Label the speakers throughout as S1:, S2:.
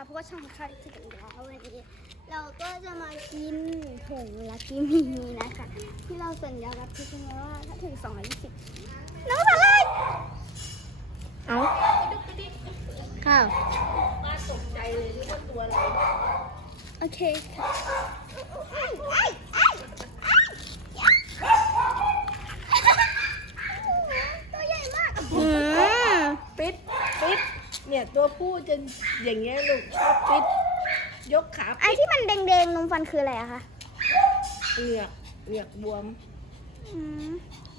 S1: ะผู้ช่งคะถึงแล้ววันนี้เราก็จะมากินถงและกี้มี่นะคะที่เราสัญญากับที่ชมว่าถ้าถึงสองร้อยยี่สิบน้องอะไร
S2: เอาข้าว
S3: มาตกใจเลยนี่ตัวอะไร
S1: โอเคค่ะ
S2: เนี่ย ตัวผู้จะอย่างเงี้ยลูกชอบปิดยกขาไอ
S1: ้ที่มันแดงๆนมฟันคืออะไรอะคะ
S2: เหลือกเหลือกบวม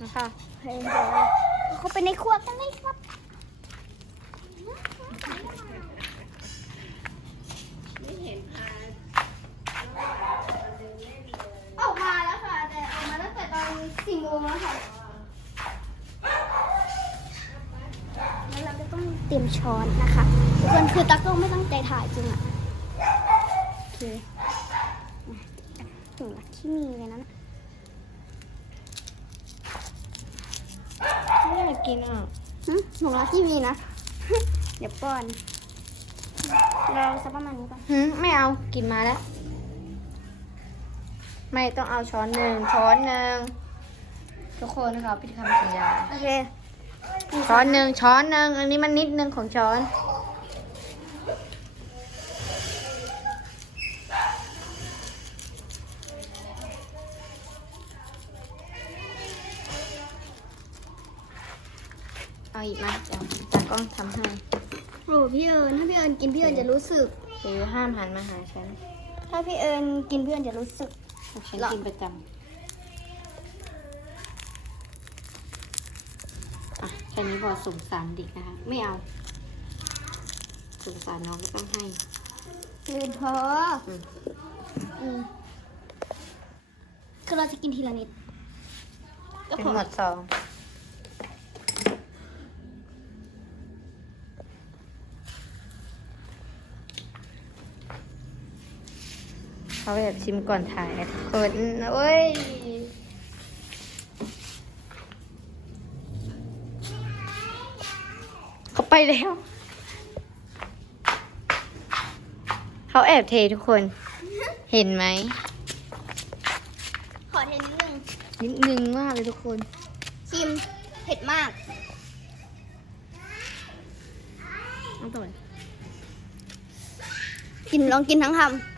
S2: นะคะ
S1: เขาไปในครัวกันไหมครับออกมาแล้วค่ะ แต่ออกมาตั้งแต่ตอนสี่โมงแล้วค่ะเตรียมช้อนนะคะทุกคนคือตักก็ไม่ตั้งใจถ่ายจริงอะ่ะโอเคถึงหลักที่มีเลยนะั้
S3: ไม่อยากกินอ่ะ
S1: หนูรักที่มีนะ เดี๋ยวป้อนเราสักประมาณนี้ก่อน
S2: หืมไม่เอากินมาแล้วไม่ต้องเอาช้อนหนึ่งช้อนหนึ่ง
S3: ทุกคนนะคะพิธีกรรมสัญญา
S1: โอเค
S2: ช้อนหนึ่งช้อนหนึ่งอันนี้มันนิดหนึ่งของช้อน
S3: เอาอีกมาจ้ะจากล้องทำให้
S1: โปรพี่เอิญถ้าพี่เอิญกินพี่เอิญจะรู้สึก
S3: หรือห้ามหันมาหาฉัน
S1: ถ้าพี่เอิญกินพี่เอิญจะรู้สึก
S3: ฉันกินประจำแค่นี้บอสงสารเด็กนะคะไม่เอาสงสารน้องไม่ต้องให้
S1: ตื่นเถอะือเราจะกินทีละนิด
S3: กินหมดสอง
S2: เขาแบบชิมก่อนถ่ายนะคนโอ้ยไปแล้วเขาแอบเททุกคน เห็นไหม
S1: ขอเทนิดนึง
S2: นิดนึงมากเลยทุกคน
S1: ชิมเผ็ดมาก
S2: ต้องตกินลองกินทั้งคำ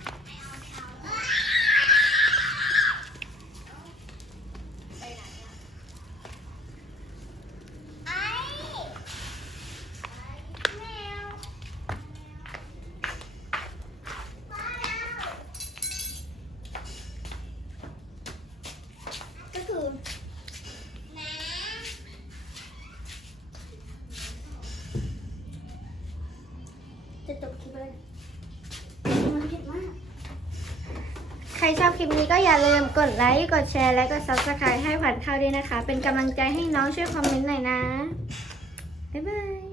S2: ใครชอบคลิปนี้ก็อย่าลืมกดไลค์ กดแชร์ และกดซับสไคร b e ให้ขวัญเข้าด้วยนะคะ เป็นกำลังใจให้น้องช่วยคอมเมนต์หน่อยนะ บ๊ายบาย